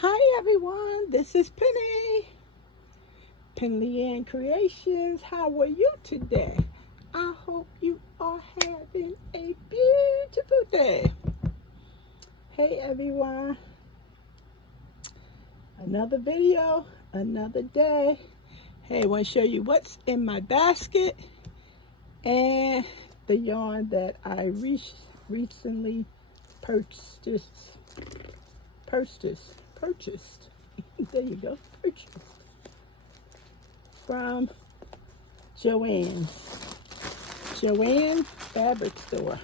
Hi everyone, this is Penley-Ann Creations. How are you today? I hope you are having a beautiful day. Hey everyone, another video, another day. Hey, I want to show you what's in my basket and the yarn that I recently purchased. There you go, purchased from Joann's fabric store.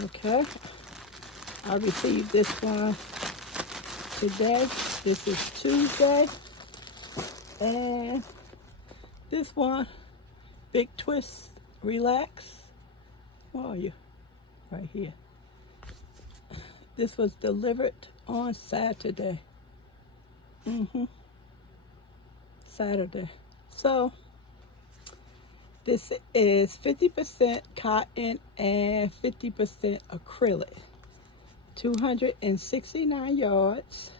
Okay, I received this one today. This is Tuesday, and this one, Big Twist Relax. Where are you? Right here. This was delivered on Saturday. Saturday. So this is 50% cotton and 50% acrylic. 269 yards,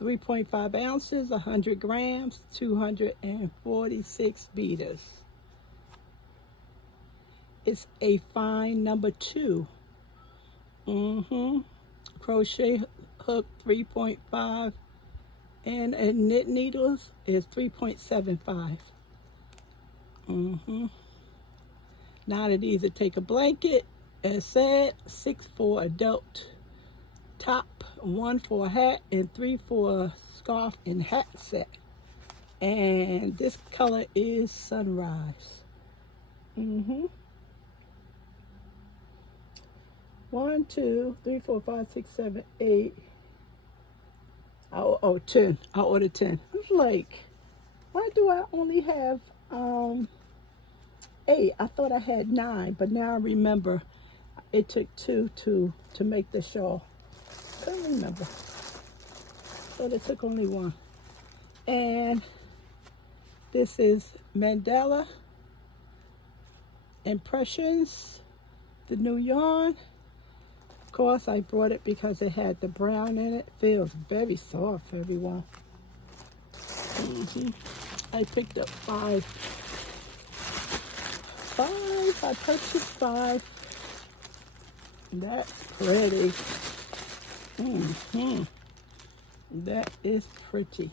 3.5 ounces, 100 grams, 246 meters. It's a fine number 2. Crochet hook 3.5 and a knit needles is 3.75. Now that these will take a blanket, as said, 6 for adult top, 1 for a hat, and 3 for a scarf and hat set. And this color is Sunrise. 1, 2, 3, 4, 5, 6, 7, 8. 10. I ordered 10. I was like, why do I only have 8? I thought I had 9, but now I remember it took 2 to make the shawl. Couldn't remember. Thought it took only 1. And this is Mandala Impressions, the new yarn. Of course, I brought it because it had the brown in it. Feels very soft, everyone. I picked up 5. I purchased 5. That's pretty. That is pretty.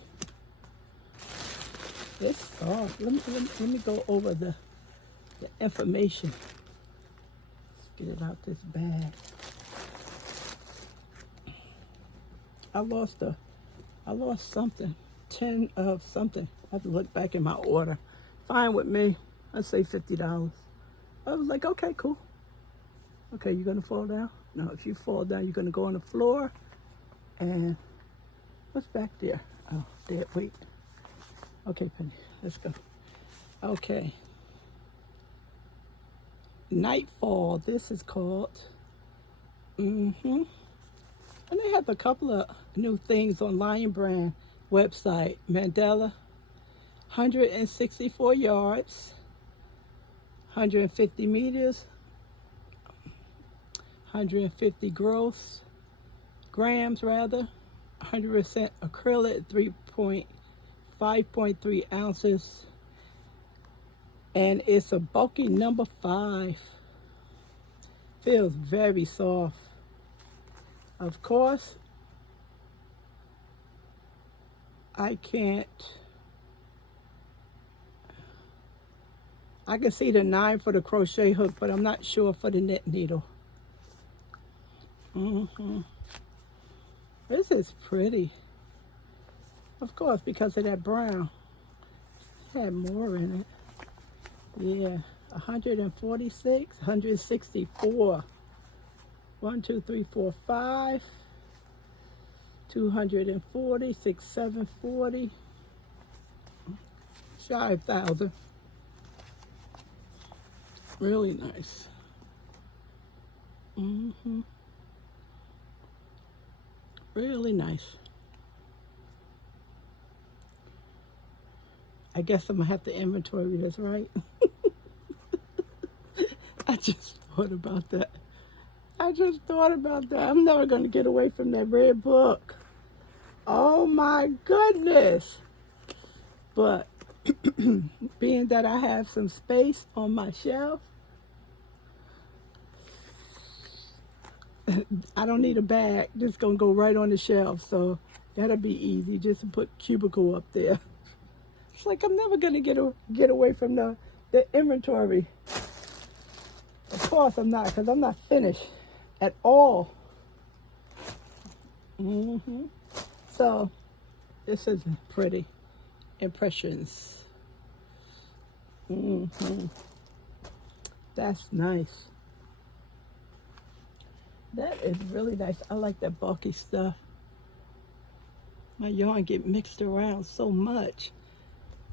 It's soft. Let me go over the information. Let's get it out this bag. I lost something. 10 of something. I have to look back in my order. Fine with me. I'd say $50. I was like, okay, cool. Okay, you're gonna fall down? No, if you fall down, you're gonna go on the floor. And what's back there? Oh, dead weight. Okay, Penny, let's go. Okay. Nightfall, this is called. And they have a couple of new things on Lion Brand website. Mandala, 164 yards, 150 meters, 150 grams, 100% acrylic, 5.3 ounces, and it's a bulky number 5. Feels very soft. Of course, I can see the 9 for the crochet hook, but I'm not sure for the knit needle. This is pretty. Of course, because of that brown. It had more in it. Yeah, 146, 164. 1, 2, 3, 4, 5. 240, 6, 7, 40. Shy of 1,000. Really nice. Really nice. I guess I'm gonna have to inventory this, right? I just thought about that. I just thought about that. I'm never going to get away from that red book. Oh my goodness. But being that I have some space on my shelf, I don't need a bag. Just going to go right on the shelf. So that'll be easy. Just put cubicle up there. It's like I'm never going to get away from the inventory. Of course I'm not, because I'm not finished at all. So this is pretty. Impressions. That's nice. That is really nice. I like that bulky stuff. My yarn get mixed around so much.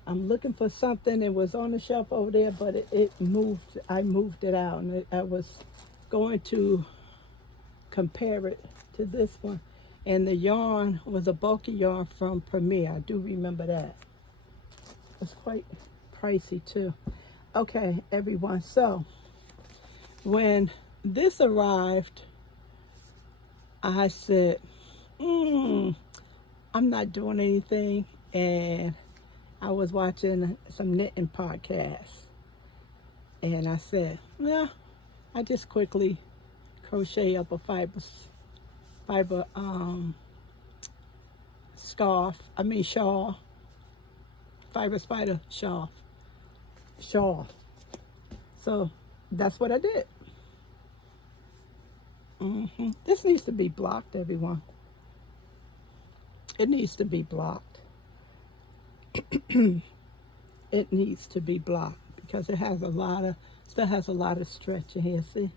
I'm looking for something. It was on the shelf over there, but it moved. I moved it out, and I was going to compare it to this one. And the yarn was a bulky yarn from Premier. I do remember that. It's quite pricey too. Okay, everyone. So when this arrived, I said, I'm not doing anything. And I was watching some knitting podcasts. And I said, yeah, I just quickly crochet up a fiber shawl, fiber spider shawl. So that's what I did. This needs to be blocked, everyone. It needs to be blocked. It needs to be blocked because it has still has a lot of stretch in here, see?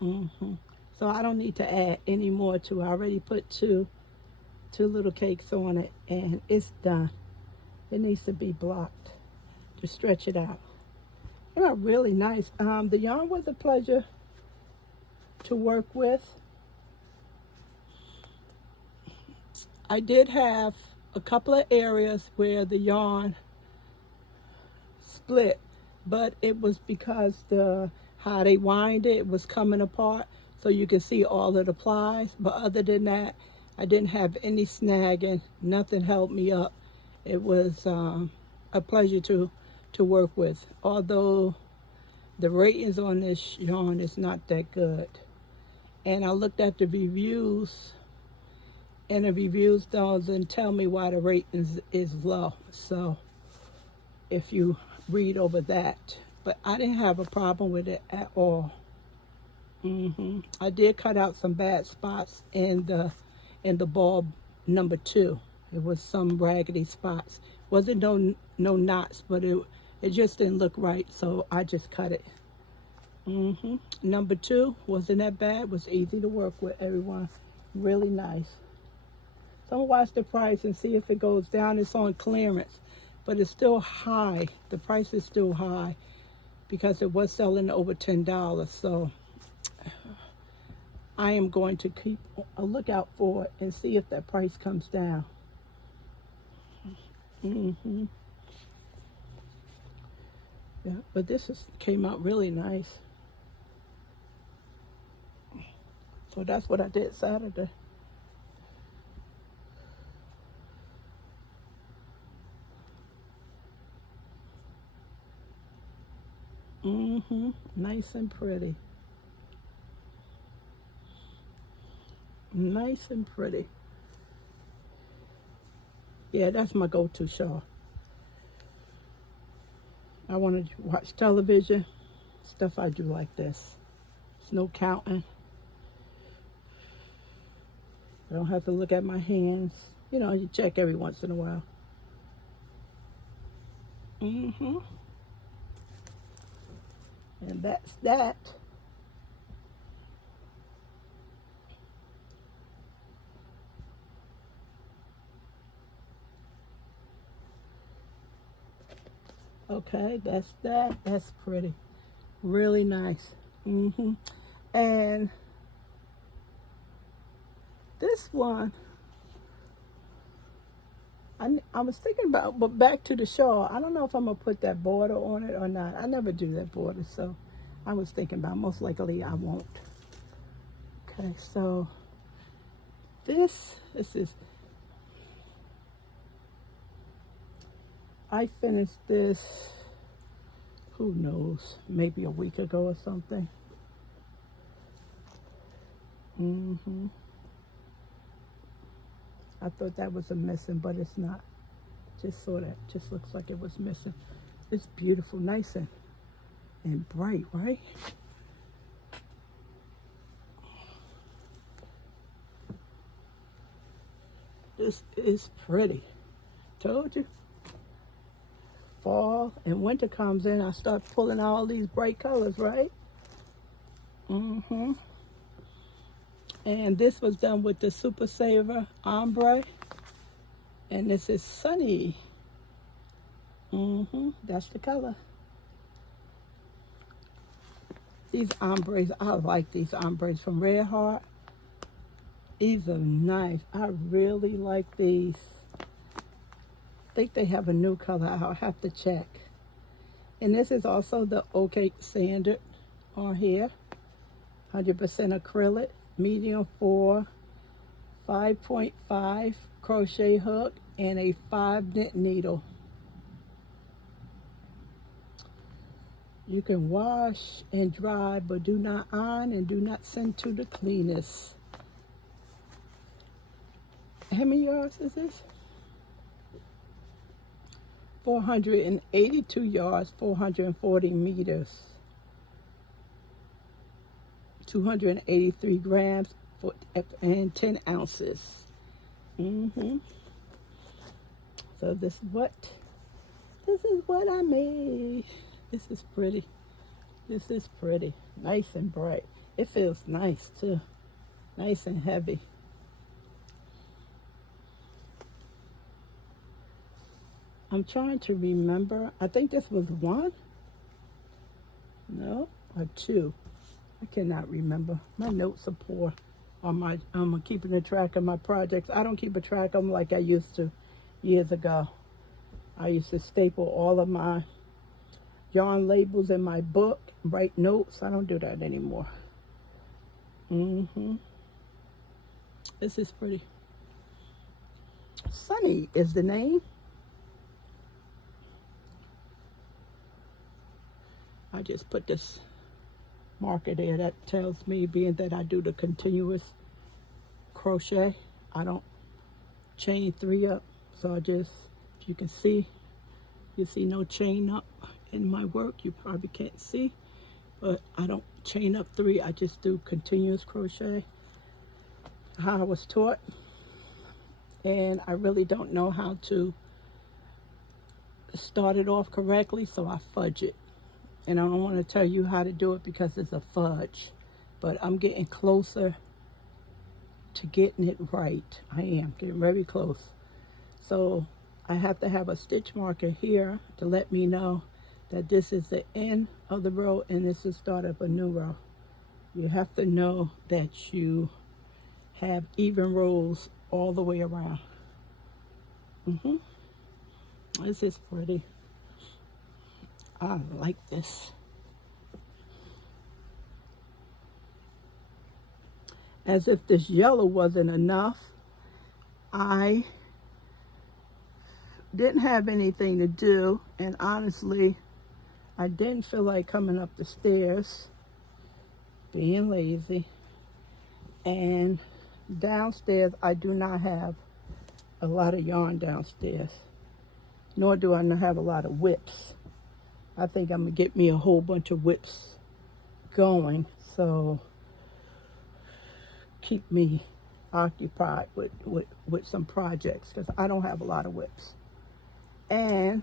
So I don't need to add any more to it. I already put two little cakes on it, and it's done. It needs to be blocked to stretch it out. They are really nice. The yarn was a pleasure to work with. I did have a couple of areas where the yarn split, but it was because how they wind it was coming apart, so you can see all of the plies. But other than that, I didn't have any snagging. Nothing held me up. It was a pleasure to work with, although the ratings on this yarn is not that good. And I looked at the reviews, and the reviews doesn't tell me why the ratings is low. So if you read over that, but I didn't have a problem with it at all. I did cut out some bad spots in the ball number 2. It was some raggedy spots. Wasn't no knots, but it just didn't look right, so I just cut it. Number 2 wasn't that bad. Was easy to work with, everyone. Really nice. So I'm gonna watch the price and see if it goes down. It's on clearance, but it's still high. The price is still high because it was selling over $10. So I am going to keep a lookout for it and see if that price comes down. Yeah, but this came out really nice. So that's what I did Saturday. Nice and pretty. Nice and pretty. Yeah, that's my go-to shawl. I want to watch television, stuff I do like this. There's no counting. I don't have to look at my hands. You know, you check every once in a while. And that's that. Okay, that's that. That's pretty. Really nice. And this one, I was thinking about, but back to the shawl. I don't know if I'm going to put that border on it or not. I never do that border, so I was thinking about most likely I won't. Okay, so this is, I finished this, who knows, maybe a week ago or something. I thought that was a missing, but it's not. Just saw that. Just looks like it was missing. It's beautiful, nice and bright, right? This is pretty. Told you. Fall and winter comes in, I start pulling all these bright colors, right? And this was done with the Super Saver Ombre. And this is Sunny. That's the color. These ombres, I like these ombres from Red Heart. These are nice. I really like these. I think they have a new color. I'll have to check. And this is also the OK standard on here. 100% acrylic, medium 4, 5.5 crochet hook, and a 5 knit needle. You can wash and dry, but do not iron and do not send to the cleaners. How many yards is this? 482 yards, 440 meters. 283 grams and 10 ounces. So this is what I made. This is pretty. This is pretty. Nice and bright. It feels nice too. Nice and heavy. I'm trying to remember. I think this was 1. No, or 2. I cannot remember. My notes are poor on I'm keeping a track of my projects. I don't keep a track of them like I used to years ago. I used to staple all of my yarn labels in my book, write notes. I don't do that anymore. This is pretty. Sunny is the name. I just put this marker there. That tells me, being that I do the continuous crochet, I don't chain 3 up. So I just, you can see, you see no chain up in my work. You probably can't see, but I don't chain up 3. I just do continuous crochet, how I was taught. And I really don't know how to start it off correctly, so I fudge it. And I don't want to tell you how to do it because it's a fudge, but I'm getting closer to getting it right. I am getting very close. So I have to have a stitch marker here to let me know that this is the end of the row and this is the start of a new row. You have to know that you have even rows all the way around. This is pretty. I like this. As if this yellow wasn't enough, I didn't have anything to do, and honestly, I didn't feel like coming up the stairs, being lazy. And downstairs, I do not have a lot of yarn downstairs, nor do I have a lot of whips. I think I'm gonna get me a whole bunch of whips going, so keep me occupied with some projects, because I don't have a lot of whips. And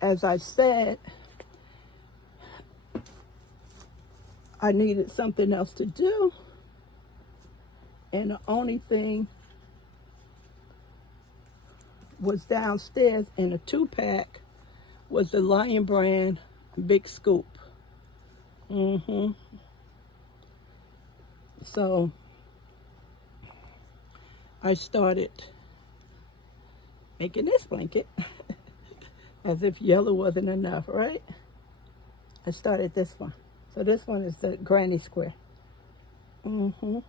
as I said, I needed something else to do, and the only thing was downstairs in a 2-pack was the Lion Brand Big Scoop. So I started making this blanket as if yellow wasn't enough, right? I started this one. So this one is the granny square. And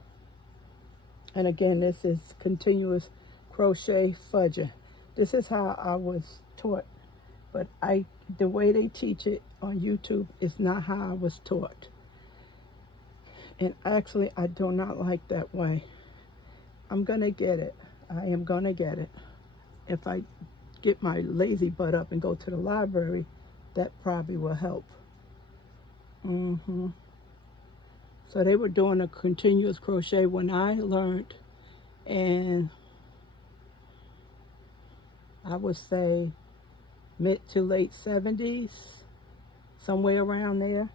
again, this is continuous crochet fudging. This is how I was taught, but the way they teach it on YouTube is not how I was taught. And actually, I do not like that way. I'm gonna get it. I am gonna get it. If I get my lazy butt up and go to the library, that probably will help. So they were doing a continuous crochet when I learned, and I would say mid to late 70s, somewhere around there.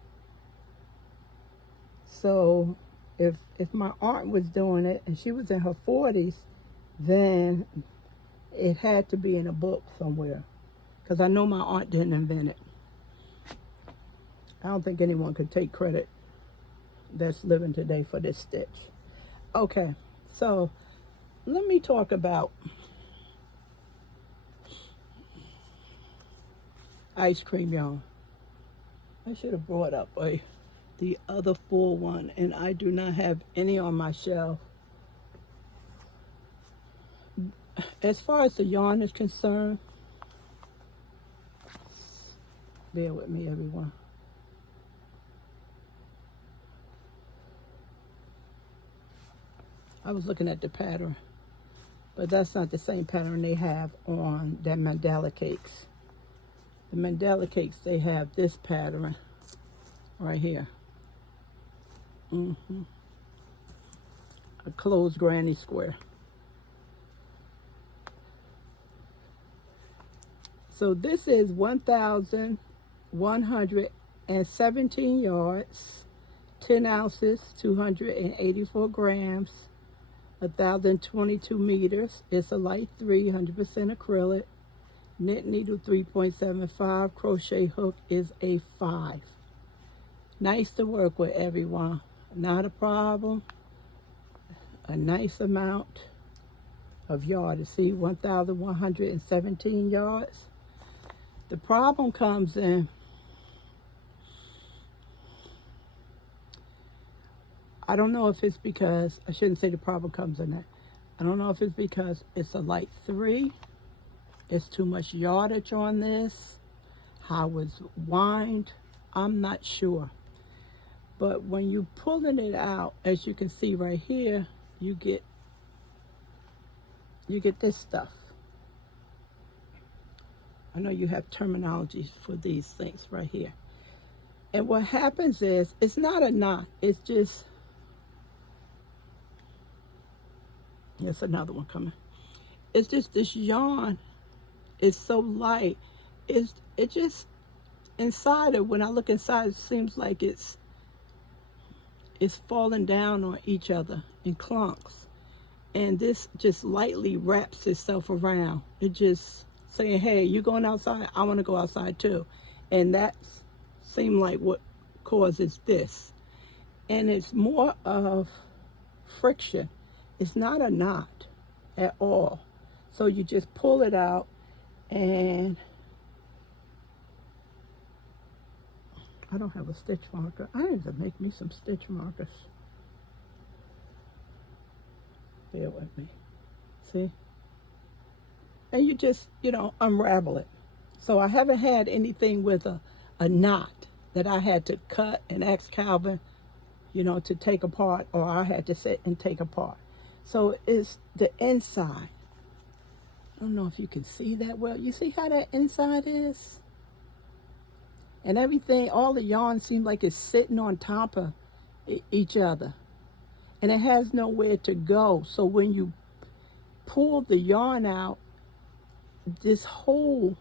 So if my aunt was doing it and she was in her 40s, then it had to be in a book somewhere, because I know my aunt didn't invent it. I don't think anyone could take credit that's living today for this stitch. Okay, so let me talk about ice cream yarn. I should have brought up the other full one, and I do not have any on my shelf. As far as the yarn is concerned, bear with me, everyone. I was looking at the pattern, but that's not the same pattern they have on their mandala cakes. The mandala cakes, they have this pattern right here. A closed granny square. So this is 1,117 yards, 10 ounces, 284 grams, 1,022 meters. It's a light 3, 100% acrylic. Knit needle 3.75. Crochet hook is a 5. Nice to work with, everyone. Not a problem. A nice amount of yard. See, 1,117 yards. The problem comes in, I don't know if it's because, I shouldn't say the problem comes in that. I don't know if it's because it's a light 3, it's too much yardage on this, how it's wind, I'm not sure. But when you pulling it out, as you can see right here, you get this stuff. I know you have terminologies for these things right here. And what happens is, it's not a knot, it's just, there's another one coming. It's just this yarn is so light. It just, inside it, when I look inside, it seems like it's falling down on each other in clumps. And this just lightly wraps itself around. It just saying, hey, you going outside? I want to go outside too. And that seemed like what causes this. And it's more of friction. It's not a knot at all. So you just pull it out, and I don't have a stitch marker. I need to make me some stitch markers. Bear with me. See? And you just, unravel it. So I haven't had anything with a knot that I had to cut and ask Calvin, to take apart, or I had to sit and take apart. So it's the inside. I don't know if you can see that well. You see how that inside is? And everything, all the yarn seems like it's sitting on top of each other. And it has nowhere to go. So when you pull the yarn out, this whole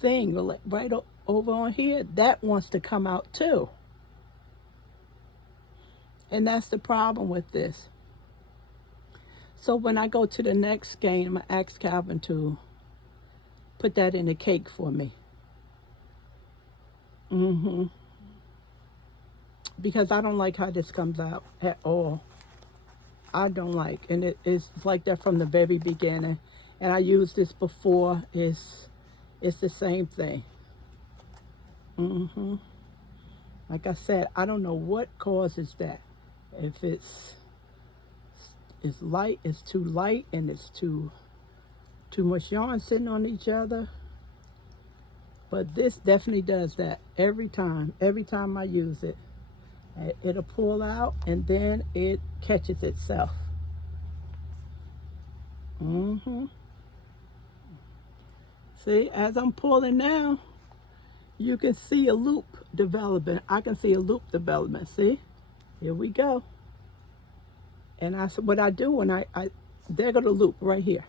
thing right over on here, that wants to come out too. And that's the problem with this. So when I go to the next skein, I'm going to ask Calvin to put that in a cake for me. Because I don't like how this comes out at all. I don't like, and it's like that from the very beginning. And I used this before. It's the same thing. Like I said, I don't know what causes that. If it's light, it's too light, and it's too much yarn sitting on each other. But this definitely does that every time. Every time I use it, it'll pull out and then it catches itself. See, as I'm pulling now, you can see a loop developing. I can see a loop development. See, here we go. And what I do when there go the loop right here.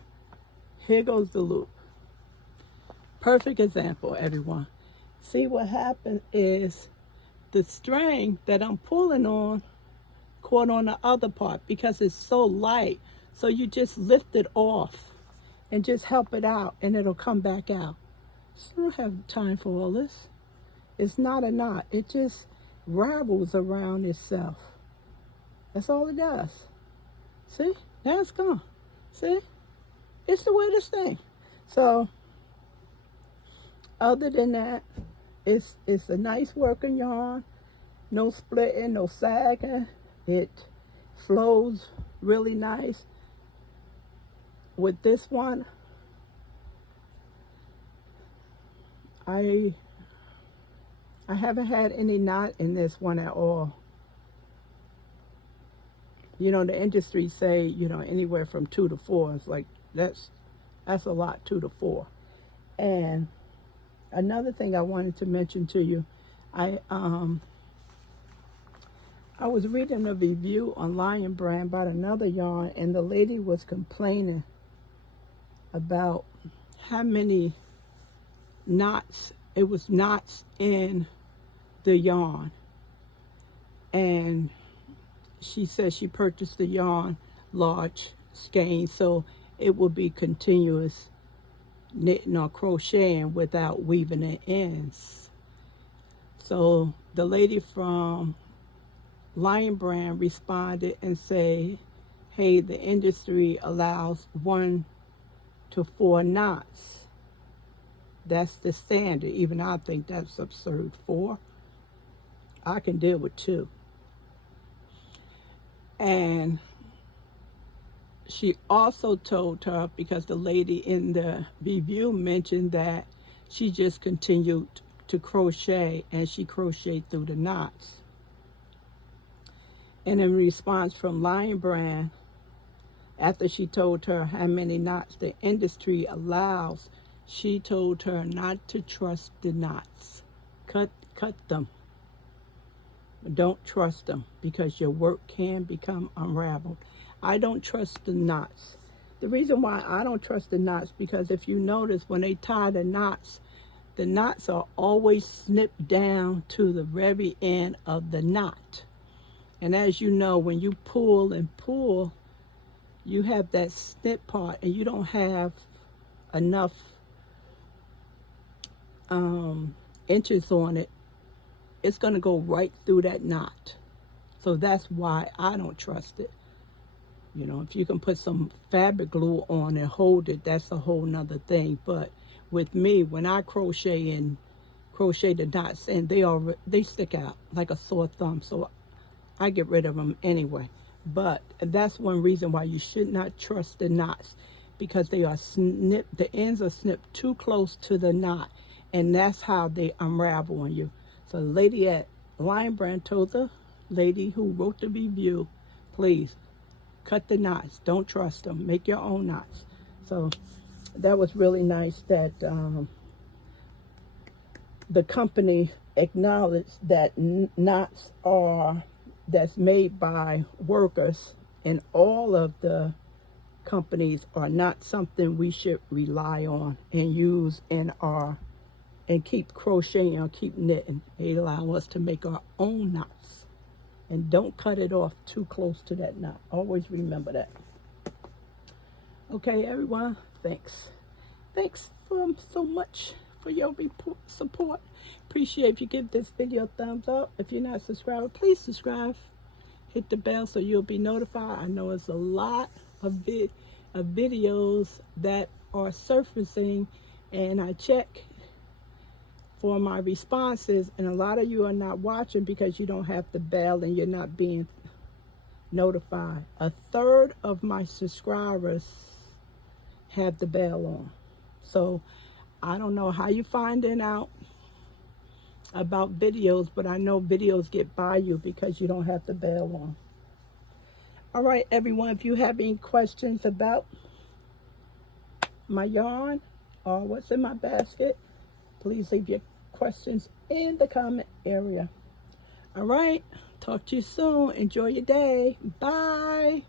Here goes the loop. Perfect example, everyone. See, what happened is the string that I'm pulling on caught on the other part because it's so light. So you just lift it off and just help it out and it'll come back out. So I don't have time for all this. It's not a knot. It just ravels around itself. That's all it does. See? Now it's gone. See? It's the weirdest thing. So, other than that, it's a nice working yarn. No splitting, no sagging. It flows really nice. With this one, I haven't had any knot in this one at all. You know, the industry say, you know, anywhere from 2 to 4. It's like, that's a lot, 2 to 4. And another thing I wanted to mention to you, I was reading a review on Lion Brand about another yarn, and the lady was complaining about how many knots, it was knots in the yarn. And she said she purchased the yarn large skein, so it will be continuous knitting or crocheting without weaving the ends. So the lady from Lion Brand responded and said, hey, the industry allows 1 to 4 knots. That's the standard. Even I think that's absurd. 4, I can deal with 2. And she also told her, because the lady in the review mentioned that she just continued to crochet and she crocheted through the knots. And in response from Lion Brand, after she told her how many knots the industry allows, she told her not to trust the knots. Cut them. Don't trust them because your work can become unraveled. I don't trust the knots. The reason why I don't trust the knots, because if you notice when they tie the knots are always snipped down to the very end of the knot. And as you know, when you pull and pull, you have that snip part and you don't have enough inches on it. It's going to go right through that knot. So that's why I don't trust it. You know, if you can put some fabric glue on and hold it, that's a whole nother thing. But with me, when I crochet the knots, and they stick out like a sore thumb, so I get rid of them anyway. But that's one reason why you should not trust the knots, because they are snipped, the ends are snipped too close to the knot, and that's how they unravel on you. So the lady at Lion Brand told the lady who wrote the review, please cut the knots. Don't trust them. Make your own knots. So that was really nice that the company acknowledged that knots that's made by workers, and all of the companies are not something we should rely on and use in and keep crocheting or keep knitting. They allow us to make our own knots. And don't cut it off too close to that knot. Always remember that. Okay, everyone, thanks. Thanks so much for your support. Appreciate if you give this video a thumbs up. If you're not subscribed, please subscribe. Hit the bell so you'll be notified. I know it's a lot of videos that are surfacing, and I check for my responses, and a lot of you are not watching because you don't have the bell and you're not being notified. A third of my subscribers have the bell on. So I don't know how you finding out about videos, but I know videos get by you because you don't have the bell on. All right, everyone, if you have any questions about my yarn or what's in my basket, please leave your questions in the comment area. All right, talk to you soon. Enjoy your day. Bye.